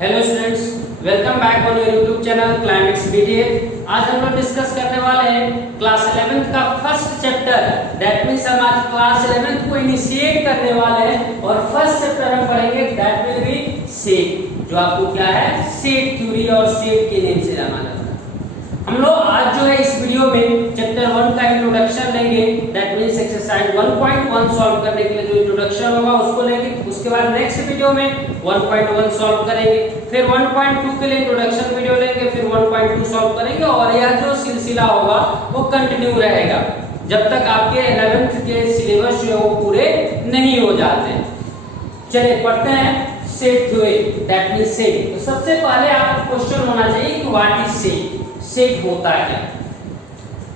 Hello students, welcome back on your YouTube channel climax BTA. आज हम लोग discuss करने वाले हैं क्लास 11th का फर्स्ट चैप्टर। दैट मींस हम आज क्लास 11th को इनिशिएट करने वाले हैं और फर्स्ट चैप्टर हम पढ़ेंगे दैट विल बी सेट, जो आपको क्या है सेट थ्योरी और सेट के नेम से जाना जाता है। हम लोग आज जो है इस वीडियो में चैप्टर 1 का इंट्रोडक्शन लेंगे। दैट मींस एक्सरसाइज 1.1 सॉल्व करने के लिए जो इंट्रोडक्शन होगा उसको लेंगे। उसके बाद नेक्स्ट वीडियो में 1.1 सॉल्व करेंगे, फिर 1.2 के लिए इंट्रोडक्शन वीडियो लेंगे, फिर 1.2 सॉल्व करेंगे और यह जो सिलसिला होगा वो कंटिन्यू रहेगा जब तक आपके 11th के सिलेबस जो है वो पूरे नहीं हो जाते। चलिए पढ़ते हैं set theory, that means set. तो सबसे पहले आपको क्वेश्चन होना चाहिए कि व्हाट इज सेट, सेट होता क्या।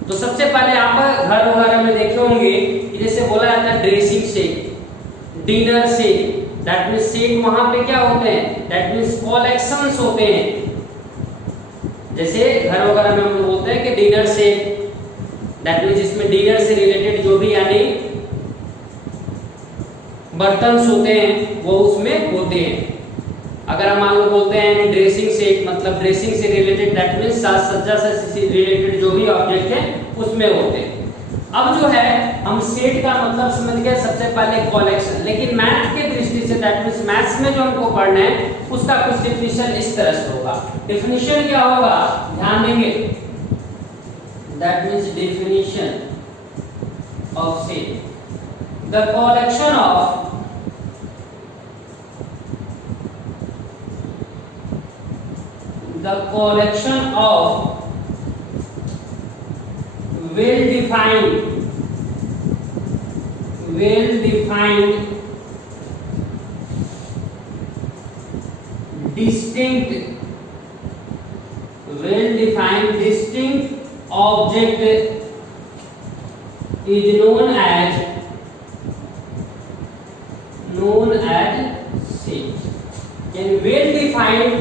तो सबसे पहले आप घर वगैरह में देखे होंगे कि जैसे बोला जाता है dressing set, dinner set. That means set वहां पे क्या होते हैं, दैट मींस कलेक्शंस होते हैं। जैसे घर वगैरह में हम लोग बोलते हैं कि डिनर सेट, दैट मींस इसमें डिनर से रिलेटेड जो भी यानी बर्तन होते हैं वो उसमें होते हैं। अगर हम मान लो बोलते हैं ड्रेसिंग सेट, मतलब ड्रेसिंग से रिलेटेड, दैट मींस साज सज्जा से रिलेटेड जो भी ऑब्जेक्ट है उसमें होते हैं। अब जो है हम सेट का मतलब समझ गए सबसे पहले कलेक्शन, लेकिन मैथ के दृष्टि से दैट मींस मैथ्स में जो हमको पढ़ना है उसका कुछ डेफिनेशन इस तरह से होगा। डेफिनेशन क्या होगा, ध्यान देंगे। That means definition of set, the collection of the collection of well-defined distinct object is known as set. And well-defined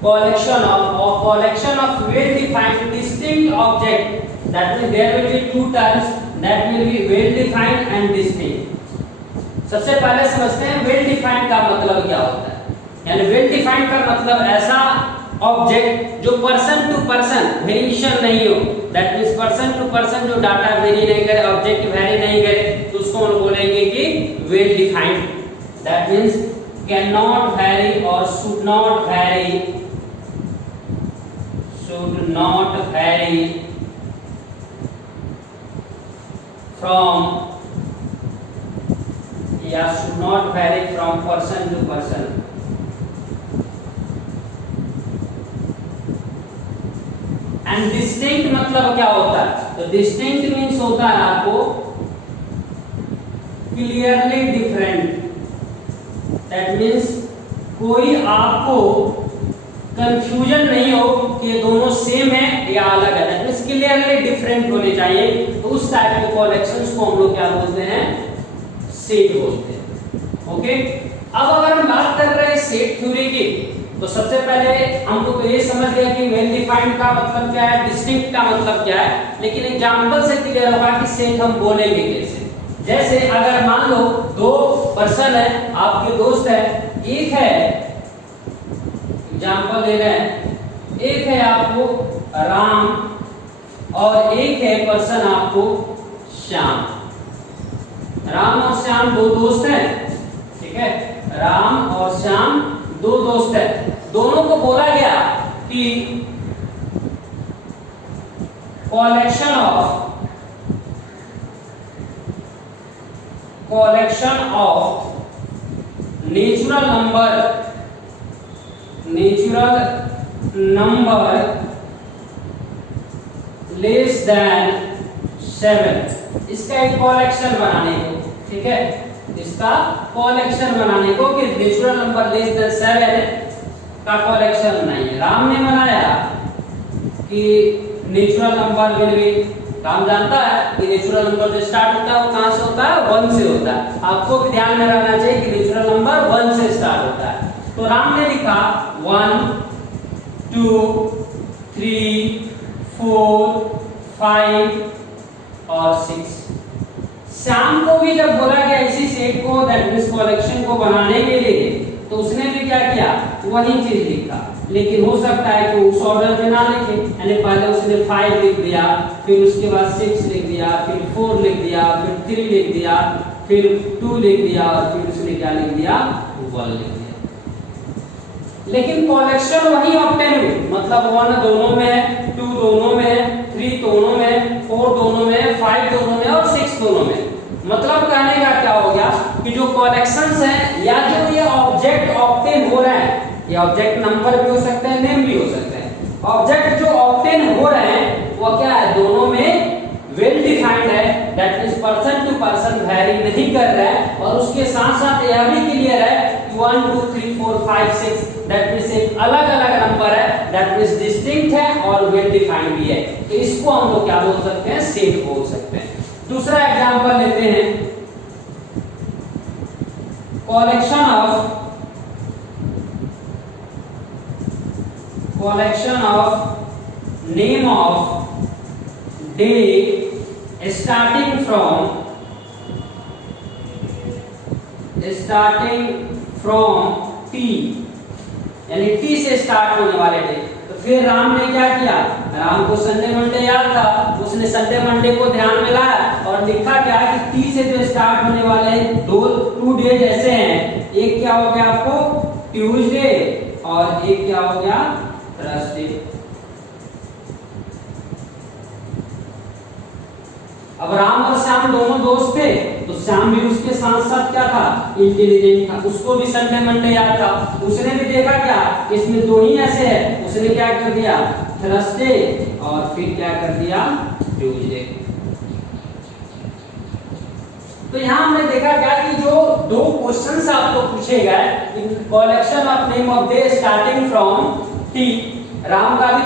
collection of well-defined distinct object, that means there will be two terms, that will be well-defined and distinct. सबसे पहले समझते हैं well-defined का मतलब क्या होता है। यानी well-defined का मतलब ऐसा ऑब्जेक्ट जो पर्सन टू पर्सन वेरिएशन नहीं हो, that means person to person जो डाटा वेरी नहीं करे, ऑब्जेक्ट वेरी नहीं करे, तो उसको हम बोलेंगे कि well-defined। That means cannot vary or should not vary from person to person। And distinct मतलब क्या होता है, तो डिस्टिंक्ट मीन्स होता है आपको क्लियरली डिफरेंट। दैट मीन्स कोई आपको कंफ्यूजन नहीं हो कि दोनों सेम है या अलग है, दैट मींस क्लियरली डिफरेंट होने चाहिए। तो उस टाइप के कलेक्शंस को हम लोग क्या बोलते हैं, सेट बोलते हैं। ओके, अब अगर हम बात कर रहे हैं सेट थ्योरी की, तो सबसे पहले हमको तो ये समझ गया कि वेल डिफाइंड का मतलब क्या है, डिस्टिंक्ट का मतलब क्या है, लेकिन एग्जांपल से क्लियर होगा कि सेट हम बोलेंगे कैसे। जैसे अगर मान लो दो पर्सन है, आपके दोस्त है, एक है एग्जांपल दे रहे हैं, एक है आपको राम और एक है पर्सन आपको श्याम। राम और श्याम दो दोस्त हैं, ठीक है, राम और श्याम दो दोस्त हैं। दोनों को बोला गया कि collection of natural number less than 7, इसका एक कलेक्शन बनाने को, ठीक है, इसका कलेक्शन बनाने को कि नेचुरल नंबर लेस देन 7 का कलेक्शन बनाइए। राम ने बनाया कि natural number will be, Ram जानता है कि नेचुरल नंबर जो स्टार्ट होता है वो कहां से होता है, 1 से होता है। आपको भी ध्यान में रखना चाहिए कि नेचुरल नंबर 1 से स्टार्ट होता है। तो राम ने लिखा 1 2 3 4 5 और 6। श्याम को भी जब बोला गया इसी सेट को, दैट मींस कलेक्शन को बनाने के लिए, तो उसने भी क्या किया, वही चीज लिखा। लेकिन हो सकता है कि उस ऑर्डर में ना लिखे, यानी पहले उसने 5 लिख दिया, फिर उसके बाद 6 लिख दिया, फिर 4 लिख दिया, फिर 3 लिख दिया, फिर 2 लिख दिया, और फिर उसने क्या लिख दिया, 1 लिख दिया। लेकिन कलेक्शन वही ऑब्टेन हुई, मतलब 1 दोनों में है, 2 दोनों में है, 3 दोनों में है, 4 दोनों में है, 5 दोनों में और 6 दोनों में। मतलब कहने का क्या हो गया कि जो कलेक्शंस हैं या जो ये ऑब्जेक्ट ऑब्टेन हो रहे हैं, ये ऑब्जेक्ट नंबर भी हो सकते हैं, नेम भी हो सकते हैं। ऑब्जेक्ट जो ऑब्टेन हो रहे हैं वो क्या है, दोनों में वेल डिफाइंड है, that means person to person vary नहीं कर रहा है, और उसके साथ साथ यह भी क्लियर है कि 1 2 3 4 5 6 दैट मींस एक अलग अलग नंबर है, दैट मींस डिस्टिंक्ट है और वेल डिफाइंड भी है। तो इसको हम लोग क्या बोल सकते हैं, सेट बोल सकते हैं। दूसरा एग्जांपल लेते हैं, collection of name of day starting from T, यानी T से स्टार्ट होने वाले डे। तो फिर राम ने क्या किया, राम को संडे मंडे याद था, उसने संडे मंडे को ध्यान में लाया और लिखा क्या कि T से जो स्टार्ट होने वाले हैं 2 डेज ऐसे हैं, एक क्या हो गया आपको ट्यूसडे और एक क्या हो गया थर्सडे। अब राम और श्याम दोनों दोस्त थे, तो श्याम भी उसके साथ साथ क्या था, इंटेलिजेंट था, उसको भी संडे मंडे याद था। उसने भी देखा क्या इसमें 2 ही ऐसे है, उसने क्या कर दिया थर्सडे और फिर क्या कर दिया ट्यूसडे। तो यहाँ हमने देखा क्या कि जो 2 क्वेश्चंस आपको पूछे गए, collection of name of day starting from T, Ram का भी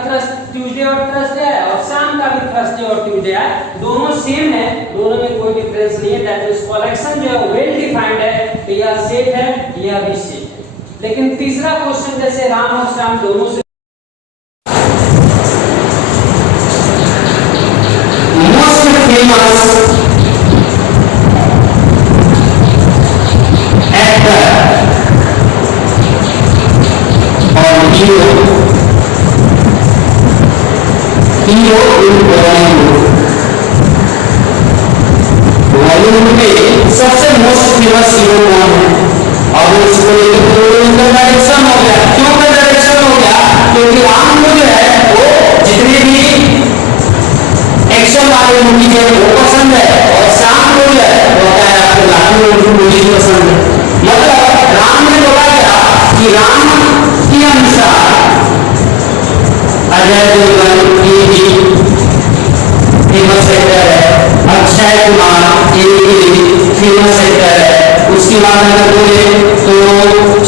ट्यूसडे और थर्सडे है और श्याम का भी थर्सडे और ट्यूसडे है, दोनों सेम है, दोनों में कोई डिफरेंस नहीं है, दैट मींस कलेक्शन जो है वेल डिफाइंड है, तो यह सेट है, यह भी सेट है। लेकिन तीसरा क्वेश्चन जैसे राम और श्याम दोनों से मोस्ट फेमस एक्टर और हीरो इन बॉलीवुड में सबसे मोस्ट फेमस हीरो कौन है, और इसको लेकर डायरेक्शन हो गया। क्यों डायरेक्शन हो गया, क्योंकि राम को जो है वो जितने भी एक्शन वाले मूवी है वो पसंद है, और श्याम को जो है वो क्या है आपको लाखों मूवी पसंद है। मतलब राम ने बोला क्या कि राम के अनुसार अजय देवगन ये भी फेमस एक्टर है, अक्षय कुमार ये भी फेमस एक्टर है। उसके बाद अगर बोले तो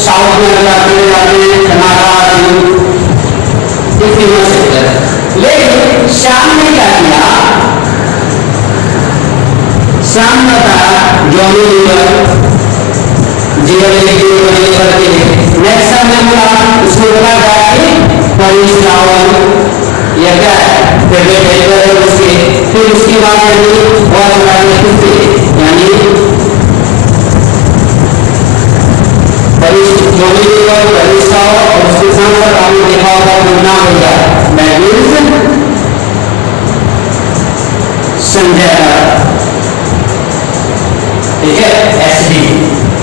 साउथ में जाते ये फेमस एक्टर है। लेकिन श्याम ने क्या किया, श्याम ने कहा जॉनी लीवर करके नेक्स्ट टाइम बोला, उसको बोला जाए परेश रावल या क्या फेवरेट एक्टर है उसके, फिर उसके बाद बहुत बड़ा कुत्ते यानी परेश जॉनी लीवर, परेश रावल, और उसके साथ साथ आपने देखा होगा नाम होगा संजय, ठीक है एसडी।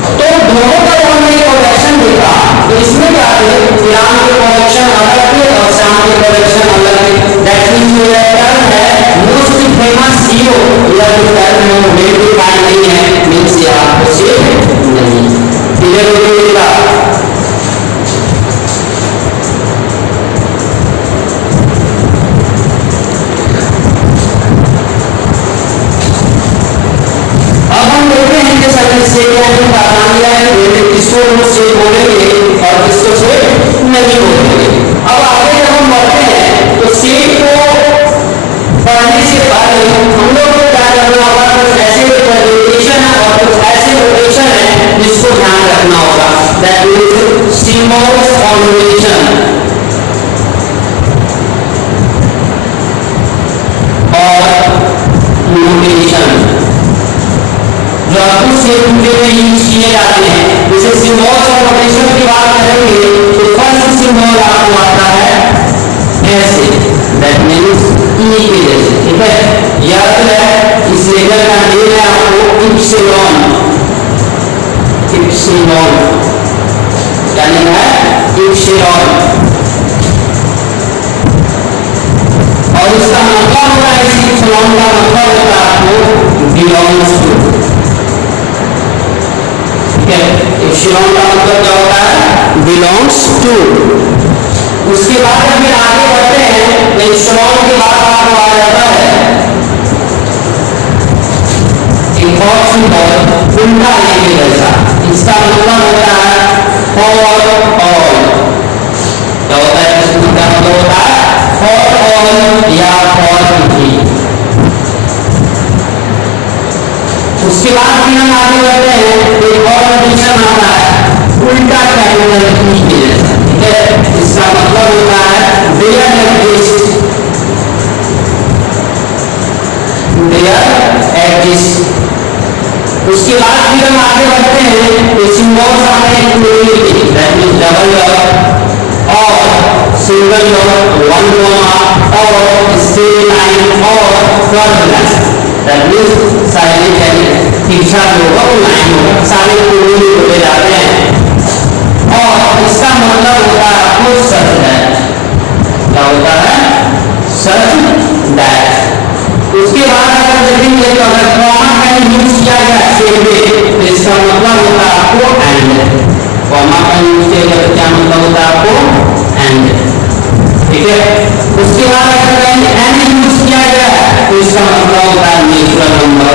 तो दोनों का जब हमने कलेक्शन देखा तो इसमें क्या थे, राम के कलेक्शन अलग थे और श्याम के कलेक्शन अलग थे। दैट मींस जो टर्म है मोस्ट फेमस हीरो, यह जो टर्म है वो वेल डिफाइंड नहीं है, मींस ये आपको सेट नहीं क्लियर हो गया। किसको से बोलेंगे और किसको से नहीं बोलेंगे। अब आगे जब हम बढ़ते हैं तो सेट को पढ़ने से पहले हम लोग को क्या करना होगा, कुछ ऐसे प्रेजेंटेशन है और कुछ ऐसे नोटेशन है जिसको ध्यान रखना होगा, दैट इज सिंबल्स और नोटेशन और नोटेशन जो आपको सेट में यूज किए जाते हैं। जैसे जैसे सिंबल्स और नोटेशन की बात करेंगे तो फर्स्ट सिंबल आपको आता है ऐसे, दैट मींस ई के जैसे, ठीक है। याद है इस लेटर का नेम है आपको इप्सिलॉन, इप्सिलॉन क्या नेम है, इप्सिलॉन। और इसका मतलब होता है, इस इप्सिलॉन का मतलब होता है आपको बिलोंग्स टू, ठीक है। इप्सिलॉन का मतलब क्या होता है, बिलोंग्स टू। उसके बाद फिर आगे बढ़ते हैं तो इप्सिलॉन के बाद आपको आ जाता है एक और सिंबल उल्टा ए के जैसा, इसका मतलब होता है फॉर ऑल। क्या होता है, इसका मतलब होता है फॉर ऑल या फॉर किसी। उसके बाद फिर हम आगे बढ़ते हैं, एक और कंडीशन आता है उल्टा कैपिटल ई के जैसा, ठीक है। इसका मतलब होता है देयर एग्जिस्ट, देयर एग्जिस्ट। उसके बाद फिर हम आगे बढ़ते हैं तो सिंबल्स आते हैं प्लूरल के, दैट मींस डबल डॉट और सिंगल डॉट, वन कॉमा और स्ट्रेट लाइन और curve line, that means silent line, तिरछा होगा वो लाइन होगा, सारे प्लूरल होते जाते हैं। और इसका मतलब होता है आपको सच दैट, क्या होता है, सच दैट। उसके बाद अगर देखेंगे तो अगर कॉमा का यूज किया गया शेप में तो इसका मतलब होता है आपको एंड, कॉमा का यूज किया गया तो क्या मतलब होता है आपको एंड, ठीक है। उसके बाद अगर कहीं एंड यूज किया गया तो इसका मतलब होता है natural number,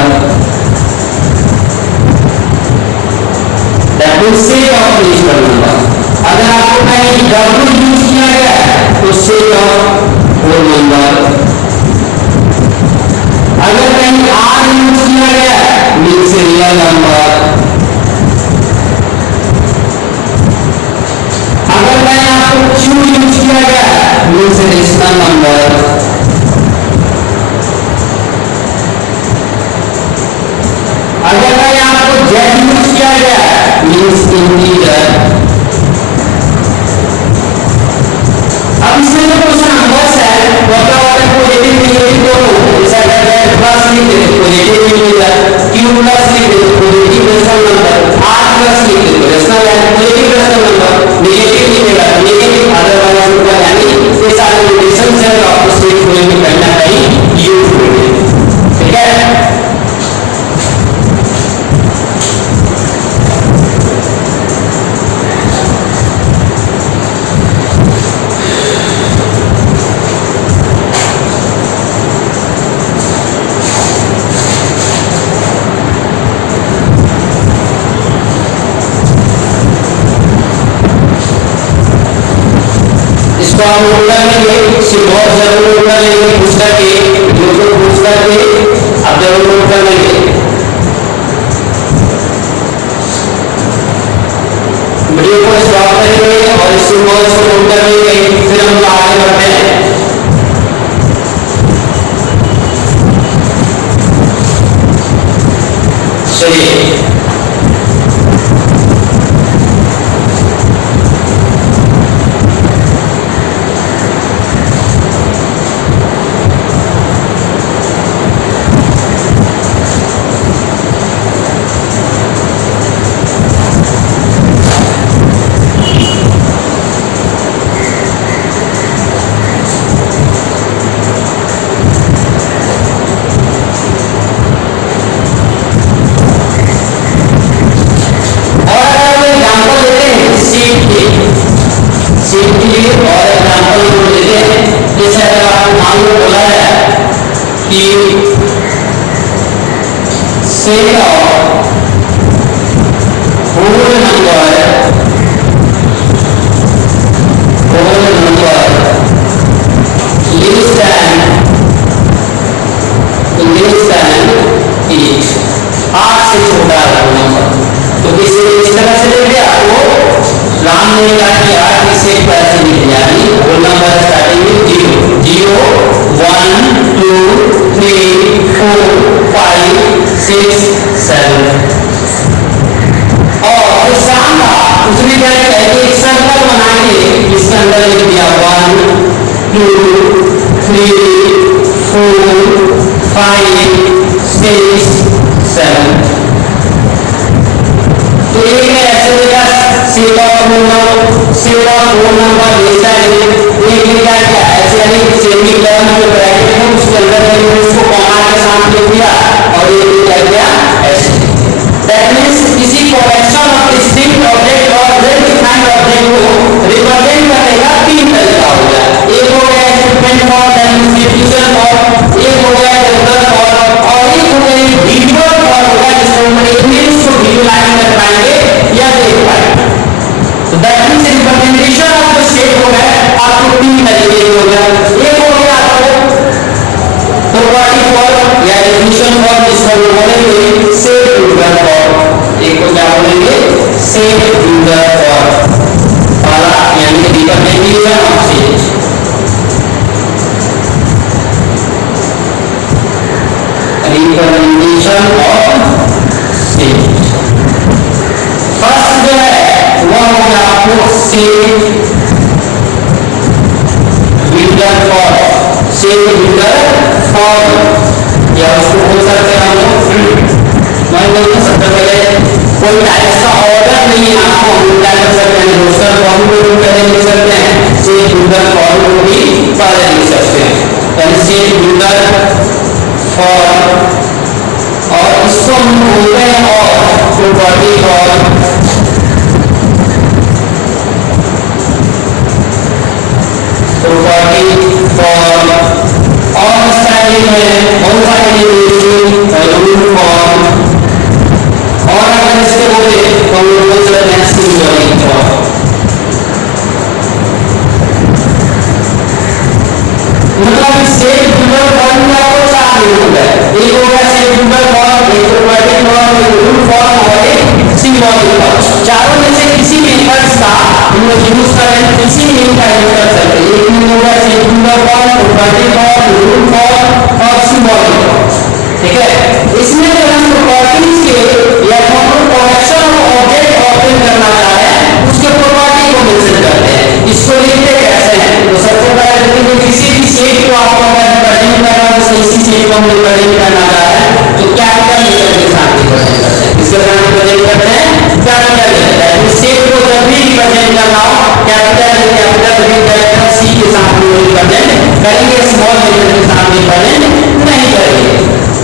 that means set of natural number. अगर आपको कहीं डब्ल्यू यूज किया गया तो सेट ऑफ होल नंबर। अगर कहीं आर यूज किया गया मीन्स रियल नंबर। अगर कहीं आपको क्यू यूज किया गया मीन्स रेशनल नंबर। अगर कहीं आपको जेड यूज किया गया मीन्स इंटीजर। अब इसमें जो क्वेश्चन नंबर्स है वो क्या होता है, पॉजिटिव नेगेटिव दोनों, जैसे अगर जेड प्लस लिख दे तो पॉजिटिव इंटीजर, क्यू प्लस लिख दे तो positive rational number, R plus लिख दे तो रेशनल है पॉजिटिव रेशनल नंबर, नेगेटिव लिखेगा तो नेगेटिव, अदरवाइज होगा। यानी ये सारे नोटेशंस है जो आपको स्टेट होने में कहीं ना कहीं यूज होंगे, ठीक है। इसको हम नोट कर लेंगे, सिंबल जरूर नोट कर लेंगे, पूछ करके जो पूछ करके आप जरूर नोट कर लेंगे। वीडियो को स्टॉप करेंगे और इस सिंबल्स को नोट कर लेंगे, फिर हम आगे बढ़ते हैं। चलिए set of whole number less than 8, 8 से छोटा है नंबर। तो इस तरह से ले लिया आपको राम ने क्या किया कि सेट पैसे लिख दिया, यानी होल नंबर स्टार्टिंग में 0 1 2 3 4 5 6 7 और शाम सेट ऑफ फोर नंबर लेता है ये क्या क्या ऐसे यानी सेमीकोलन जो ब्रैकेट है उसके अंदर मैंने इसको कॉमा के साथ लिख दिया और ये क्या गया ऐसे। दैट मींस किसी कलेक्शन ऑफ डिस्टिंक्ट ऑब्जेक्ट और वेल डिफाइंड ऑब्जेक्ट को रिप्रेजेंट करने का तीन तरीका हो गया। एक हो गया इक्विपमेंट फॉर्म, डिस्ट्रीब्यूशन फॉर्म, एक हो गया डेवलपर फॉर्म और एक हो गया विजुअल फॉर्म होगा जिसमें हम इमेज को विजुअलाइज कर पाएंगे या देख पाएंगे। तो that means representation of the state हो गया आपको तीन तरीके हो गया। एक हो गया आपको प्रोपर्टी फॉर्म या डेफिनेशन फॉर्म जिसको हम बोलेंगे सेट यूजर फॉर्म, एक को क्या बोलेंगे सेट यूजर फॉर्म वाला यानी representation of state. Representation of state first जो है वो होगा आपको set user form, set user form या उसको बोल सकते हैं हम लोग मान लो सबसे पहले कोई टाइप का ऑर्डर नहीं है आपको हम क्या कर सकते हैं रोस्टर फॉर्म को भी पहले लिख सकते हैं, सेट यूजर फॉर्म को भी पहले लिख सकते हैं यानी सेट यूजर फॉर्म और इसको हम बोलते हैं और प्रॉपर्टी फॉर्म और स्टाइलिंग है बहुत सारे रूल फॉर्म और अगर इसके बोले तो हम लोग बोल सकते हैं सिंबॉलिक फॉर्म। मतलब सेट यूजर फॉर्म में आपको चार रूल है, एक हो गया सेट यूजर फॉर्म, एक प्रॉपर्टी फॉर्म, एक रूल फॉर्म और एक सिंबॉलिक फॉर्म। चारों में से किसी मेथड्स का हम लोग यूज करें, किसी में का यूज कर सकते हैं। एक में होगा set user form, property form, rule form और सिंबॉलिक फॉर्म। ठीक है, इसमें जो हम प्रॉपर्टीज के या कलेक्शन ऑफ ऑब्जेक्ट ऑब्टेन करना चाहते हैं उसके प्रॉपर्टी को मेंशन करते हैं। इसको लिखते कैसे हैं तो सबसे पहले देखेंगे किसी भी सेट को आपको अगर रिप्रेजेंट करना है तो इसी सेट को हम रिप्रेजेंट करना चाहते हैं तो कैपिटल लेटर के साथ रिप्रेजेंट करते हैं। इसके साथ रिप्रेजेंट करते हैं कैपिटल लेटर। इस सेट को जब भी रिप्रेजेंट करना हो कैपिटल सी के साथ रिप्रेजेंट करेंगे, स्मॉल लेटर के साथ रिप्रेजेंट नहीं करेंगे।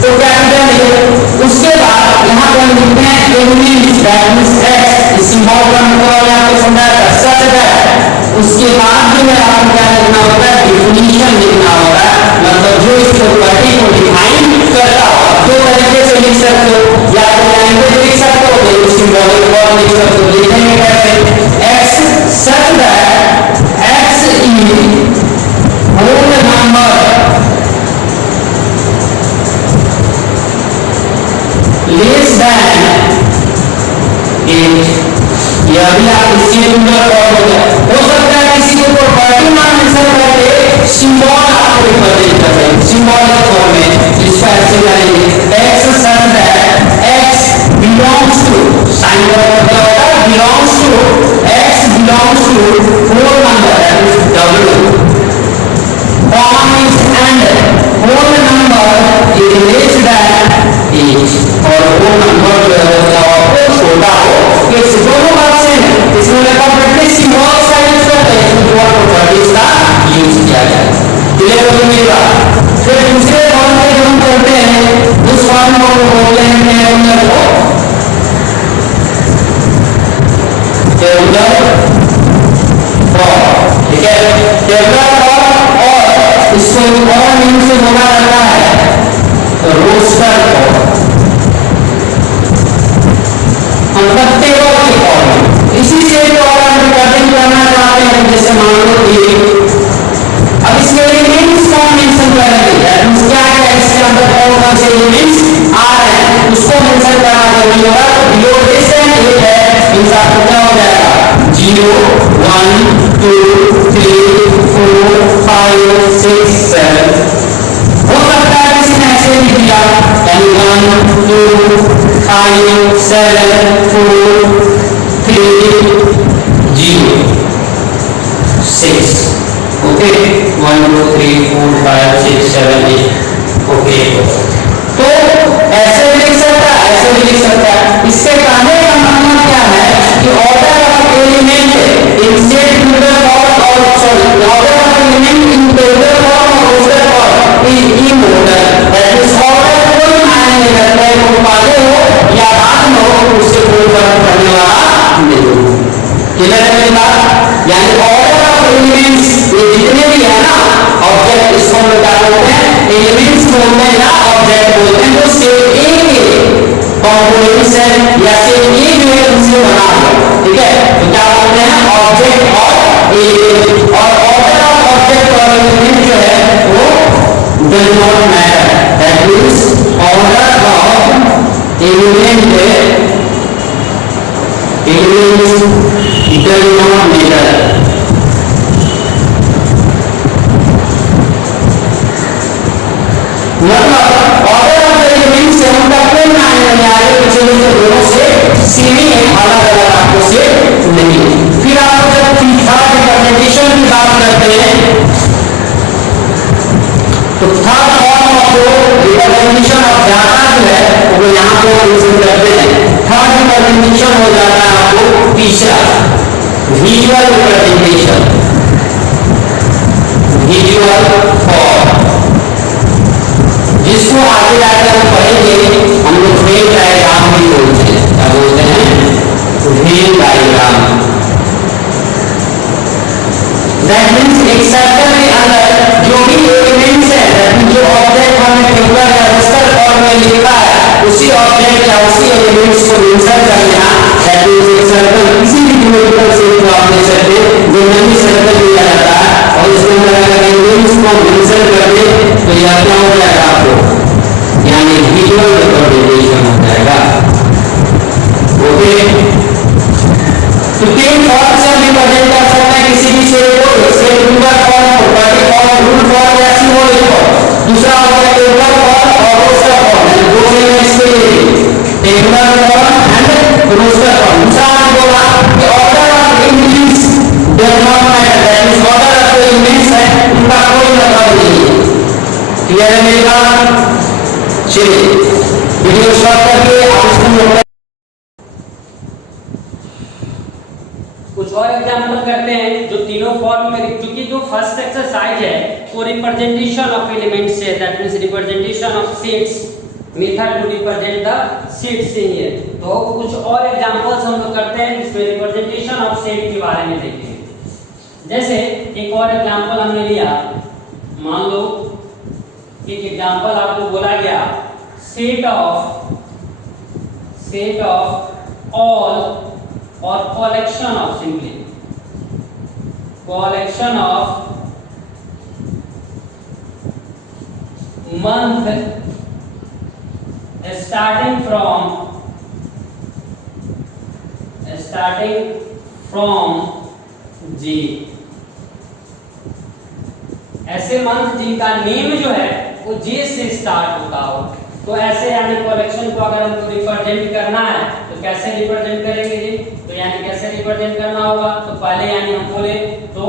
तो कैपिटल लेटर उसके बाद यहां पर हम लिखते हैं एलिमेंट दैट मींस एक्स, इस सिंबल का मतलब आपको समझाया सच है। उसके बाद जो है आपको क्या लिखना होता है डेफिनेशन लिखना होता है, मतलब जो इस प्रॉपर्टी को डिफाइन करता हो। दो तरीके से लिख सकते हो, या तो लैंग्वेज लिख सकते हो या सिंबॉलिक फॉर्म लिख सकते हो। लिखेंगे कैसे x such that x is whole number less than 8। यह भी आप इसके यूजर फॉर्म हो सकता है किसी को प्रॉपर्टी ना मेंशन करके सिंबल आपको रिप्रेजेंट कर रहे हैं सिंबॉलिक फॉर्म में, जिसका ऐसे करेंगे x such that x belongs to, sign का मतलब होता है belongs to, x belongs to whole number that is W, comma means and whole number is less than 8 और होल नंबर जो है वो छोटा हो। ये दोनों बात से इसमें लेकर सिंबल्स का यूज करते हैं, इसमें दो प्रॉपर्टीज का यूज किया गया है। क्लियर हो गई बात। फिर दूसरे फॉर्म में जो हम करते हैं उस फॉर्म को बोलते हैं टेबुलर फॉर्म, टेबुलर फॉर्म। ठीक है, टेबुलर फॉर्म और इसको और नेम से बोला जाता है रोस्टर फॉर्म, मतलब टेबल के फॉर्म। इसी से जो हम रिप्रेजेंट करना चाहते हैं जैसे मान लो ये अब इसमें एलिमेंट्स कौन मेंशन करेंगे, दैट मींस क्या है इसके अंदर कौन से एलिमेंट्स आ रहे हैं उसको मेंशन करना जरूरी होगा। तो बिलो दिस एंड ये है मींस आपको क्या हो जाएगा 0 1 2 3 4 5 6 7। हो सकता है किसी ने ऐसे लिख दिया यानी 1 2 5 7 4 3 0 6। ओके 1 2 3 4 5 6 7 8। ओके तो ऐसे भी लिख सकता है, ऐसे भी लिख सकता है। इसके कहने का मतलब क्या है कि order of feelings, does not matter. मतलब ऑर्डर ऑफ द एलिमेंट्स से उनका कोई मायने नहीं आएगा, पिछले के दोनों से सीधी अलग अलग आपको से नहीं। फिर आप जब थर्ड रिप्रेजेंटेशन की बात करते हैं तो third form of representation of data जो है वो यहाँ पे यूज करते हैं। थर्ड रिप्रेजेंटेशन हो जाता है आपको तीसरा, विजुअल रिप्रेजेंटेशन, विजुअल फॉर्म, जिसको आगे जाकर हम पढ़ेंगे। हम लोग वेन डायग्राम भी बोलते हैं। क्या बोलते हैं? Venn diagram. दैट मींस एक सर्कल के अंदर जो भी एलिमेंट्स है, जो ऑब्जेक्ट हमने टेबुलर या रजिस्टर फॉर्म में लिखा है, उसी ऑब्जेक्ट या उसी एलिमेंट्स को इंसर्ट कर देना। दैट मींस एक सर्कल किसी भी ज्योमेट्रिकल शेप को आप ले सकते हैं, जो नई सर्कल लिया जाता है और इसके अंदर अगर एलिमेंट्स को इंसर्ट कर दे तो यह क्या हो जाएगा आपको, यानी विजुअल रिप्रेजेंटेशन हो जाएगा। ओके, तो तीन फॉर्म से हम रिप्रेजेंट कर सकते हैं किसी भी शेप को। Shape ruler form, vertical form, rule form या सिंबॉलिक फॉर्म। दूसरा हो गया टेबुलर फॉर्म और रोस्टर फॉर्म, यानी दो एलिमेंट्स के लिए tabular form and roster form. दूसरा हमने बोला कि order of elements does not matter, that means order of elements है उनका कोई मतलब नहीं है। क्लियर है मेरी बात? चलिए वीडियो स्टॉप करके आप इसको कुछ और एग्जांपल करते हैं जो तीनों फॉर्म में, क्योंकि जो फर्स्ट एक्सरसाइज है वो रिप्रेजेंटेशन ऑफ एलिमेंट्स है, that means representation of sheets, method to represent the sheets in here. तो कुछ और एग्जांपल्स हम लोग करते हैं जिसमें रिप्रेजेंटेशन ऑफ शीट के बारे में देखेंगे। जैसे एक और एग्जांपल हमने लिया, मान लो एक एग्जांपल आपको बोला गया, सेट ऑफ ऑल और collection of, simply collection of month starting from G। ऐसे मंथ जिनका नेम जो है वो जे से स्टार्ट होता हो, तो ऐसे यानी कलेक्शन को अगर हमको रिप्रेजेंट करना है तो कैसे रिप्रेजेंट करेंगे जी? तो यानी कैसे रिप्रेजेंट करना होगा, तो पहले यानी हम बोले तो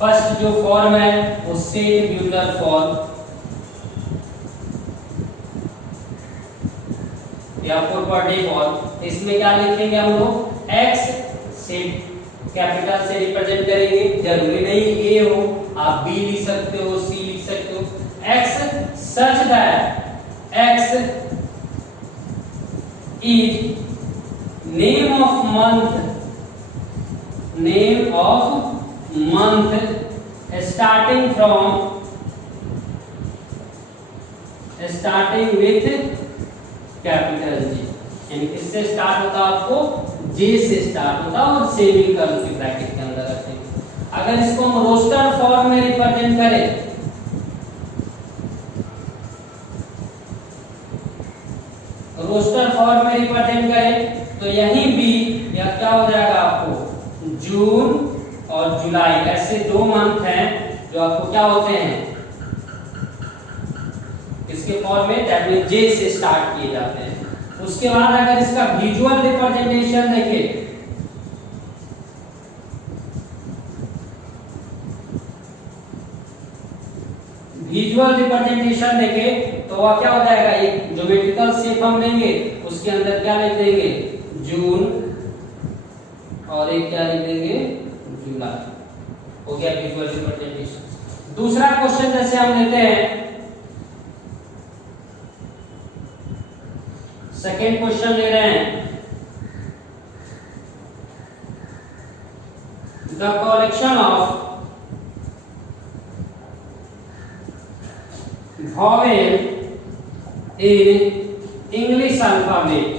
फर्स्ट जो फॉर्म है वो सेट ब्यूलर फॉर्म या प्रॉपर्टी फॉर्म। इसमें क्या लिखेंगे हम लोग, x से कैपिटल से रिप्रेजेंट करेंगे, जरूरी नहीं ए हो, आप बी लिख सकते हो, सी लिख सकते हो। x such that x is name of month starting with capital G, यानी किससे स्टार्ट होता है आपको, J से स्टार्ट होता है और सेमी कर्ली ब्रैकेट के अंदर रखते हैं। अगर इसको हम रोस्टर फॉर्म में रिप्रेजेंट करें, रोस्टर फॉर्म में रिप्रेजेंट करें तो यहीं भी यह क्या हो जाएगा आपको, जून और जुलाई, ऐसे दो मंथ हैं जो आपको क्या होते हैं इसके फॉर्म में, दैट मींस जे से स्टार्ट किए जाते हैं। उसके बाद अगर इसका विजुअल रिप्रेजेंटेशन देखें, विजुअल रिप्रेजेंटेशन देखें तो वह क्या हो जाएगा, एक ज्योमेट्रिकल शेप हम लेंगे, उसके अंदर क्या लिख देंगे, जून, और एक क्या लिख देंगे, जुलाई। हो गया विजुअल रिप्रेजेंटेशन। दूसरा क्वेश्चन जैसे हम लेते हैं, सेकेंड क्वेश्चन ले रहे हैं, the collection of vowel in English alphabet।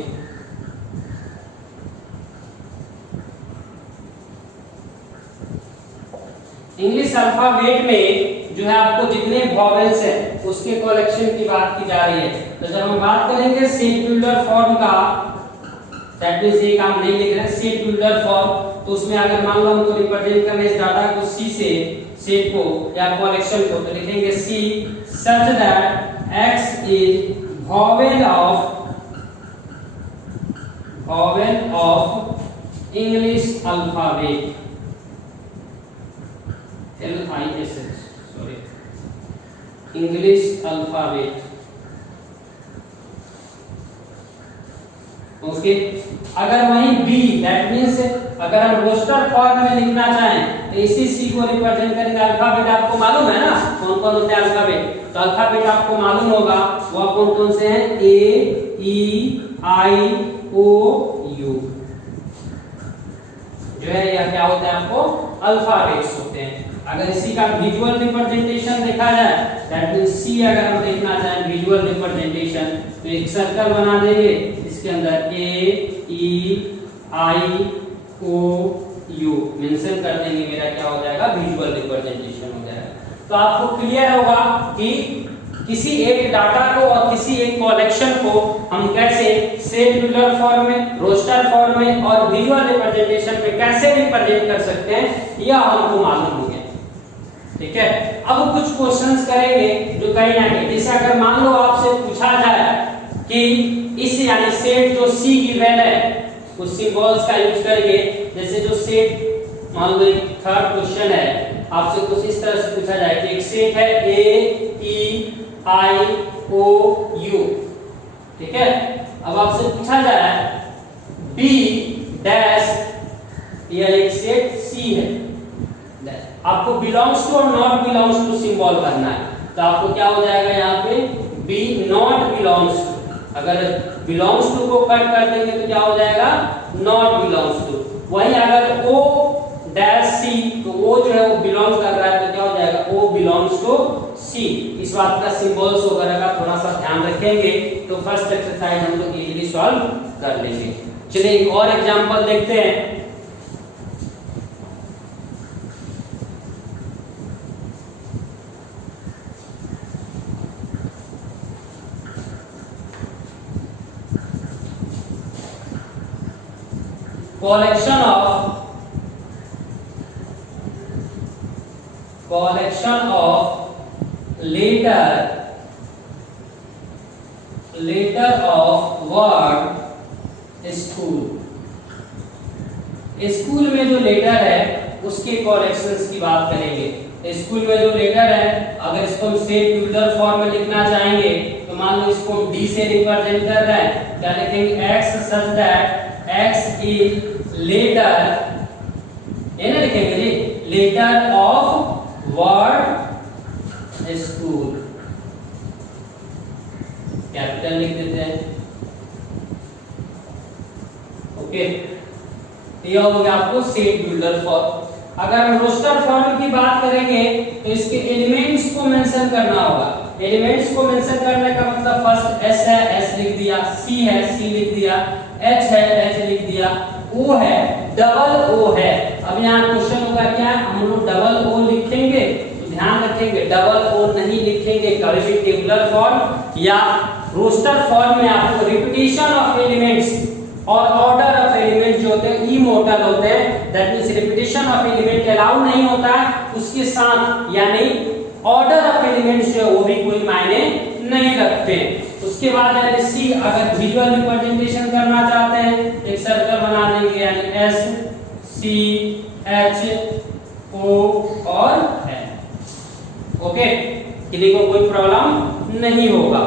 English alphabet में जो है आपको जितने वॉवेल्स हैं उसके कलेक्शन की बात की जा रही है। तो जब हम बात करेंगे सिंगुलर फॉर्म का, दैट मींस ये काम नहीं लिख रहे हैं सेट बिल्डर फॉर्म, तो उसमें अगर मान लो हमको रिप्रेजेंट करना है इस डाटा को सी से, सेट को या कलेक्शन को, तो लिखेंगे see such that x is vowel of English alphabet, LISH, sorry, English alphabet. Okay, अगर वहीं B, दैट मींस अगर हम रोस्टर फॉर्म में लिखना चाहें तो इसी C को रिप्रेजेंट करेंगे। अल्फाबेट आपको मालूम है ना कौन कौन होते हैं अल्फाबेट, तो अल्फाबेट आपको मालूम होगा वो कौन कौन से हैं, A E I O U जो है या क्या होते हैं आपको अल्फाबेट्स होते हैं। अगर इसी का विजुअल रिप्रेजेंटेशन देखा जाए दैट मींस सी अगर हम देखना चाहें विजुअल रिप्रेजेंटेशन तो एक सर्कल बना देंगे, इसके अंदर A E I O U mention कर देंगे, मेरा क्या हो जाएगा विजुअल रिप्रेजेंटेशन हो जाएगा। तो आपको क्लियर होगा कि किसी एक डाटा को और किसी एक कलेक्शन को हम कैसे सेट बिल्डर फॉर्म में, रोस्टर फॉर्म में और विजुअल रिप्रेजेंटेशन में कैसे रिप्रेजेंट कर सकते हैं यह हमको मालूम हो गया। ठीक है, अब कुछ क्वेश्चंस करेंगे जो कहीं ना कहीं, जैसे अगर मान लो आपसे पूछा जाए कि इस यानी सेट जो सी गिवन है उस सिंबल्स का यूज करके, जैसे जो सेट मान लो एक थर्ड क्वेश्चन है आपसे कुछ इस तरह से पूछा जाए कि एक सेट है A E I O U, ठीक है, अब आपसे पूछा जाए B डैश यह एक सेट C है, आपको बिलोंग्स टू और नॉट बिलोंग्स टू सिंबल करना है, तो आपको क्या हो जाएगा यहाँ पे B नॉट बिलोंग्स टू, अगर बिलोंग्स टू को कट कर देंगे तो क्या हो जाएगा नॉट बिलोंग्स टू। वहीं अगर O डैश C तो O जो है वो बिलोंग कर रहा है तो क्या हो जाएगा O बिलोंग्स टू C। इस बात का सिंबल्स वगैरह का थोड़ा सा ध्यान रखेंगे तो फर्स्ट एक्सरसाइज हम लोग इजीली सॉल्व कर लेंगे। चलिए एक और एग्जांपल देखते हैं। collection of letter of word school में जो लेटर है उसके कलेक्शंस की बात करेंगे। स्कूल में जो लेटर है अगर इसको हम सेट बिल्डर फॉर्म में लिखना चाहेंगे तो मान लो इसको D से रिप्रेजेंट कर रहे हैं, क्या लिखेंगे X such that X is letter, ये ना लिखेंगे G letter of word school, capital लिख देते हैं। ओके, यह हो गया आपको सेट बिल्डर फॉर्म। अगर हम रोस्टर फॉर्म की बात करेंगे तो इसके एलिमेंट्स को मेंशन करना होगा। एलिमेंट्स को मेंशन करने का मतलब फर्स्ट S है S लिख दिया, C है C लिख दिया, H है H लिख दिया, O है डबल O है। अब यहाँ क्वेश्चन होगा क्या, हम लोग डबल O लिखेंगे तो ध्यान रखेंगे डबल O नहीं लिखेंगे, कभी भी टेबुलर फॉर्म या रोस्टर फॉर्म में आपको रिपीटिशन ऑफ एलिमेंट्स और ऑर्डर ऑफ एलिमेंट जो होते हैं इमोर्टल होते हैं, that means repetition of element allow नहीं होता है, उसके साथ यानी ऑर्डर ऑफ एलिमेंट्स जो है वो भी कोई मायने नहीं रखते। उसके बाद यानी सी अगर विजुअल रिप्रेजेंटेशन करना चाहते हैं एक सर्कल बना देंगे यानी S C H O और N। ओके, किसी को कोई प्रॉब्लम नहीं होगा।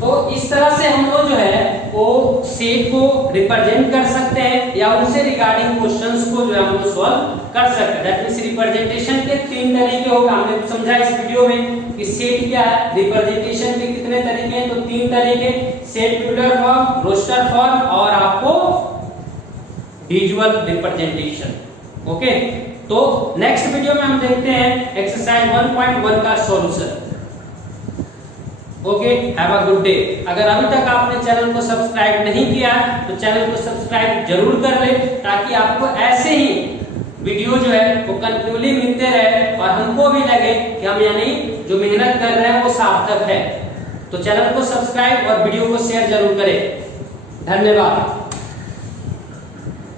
तो इस तरह से हम लोग जो है वो सेट को रिप्रेजेंट कर सकते हैं या उनसे रिगार्डिंग क्वेश्चंस को जो है हम लोग सॉल्व कर सकते हैं। दैट मींस रिप्रेजेंटेशन के तीन तरीके होगा, हमने समझा इस वीडियो में कि सेट क्या है, रिप्रेजेंटेशन के कितने तरीके हैं, तो तीन तरीके, set builder form, roster form और आपको विजुअल रिप्रेजेंटेशन। ओके, तो नेक्स्ट वीडियो में हम देखते हैं एक्सरसाइज 1.1 का सॉल्यूशन। Okay, have a good day. अगर अभी तक आपने चैनल को सब्सक्राइब नहीं किया तो चैनल को सब्सक्राइब जरूर कर ले ताकि आपको ऐसे ही वीडियो जो है वो कंटिन्यूली मिलते रहे और हमको भी लगे कि हम यानी जो मेहनत कर रहे हैं वो सार्थक है। तो चैनल को सब्सक्राइब और वीडियो को शेयर जरूर करें। धन्यवाद।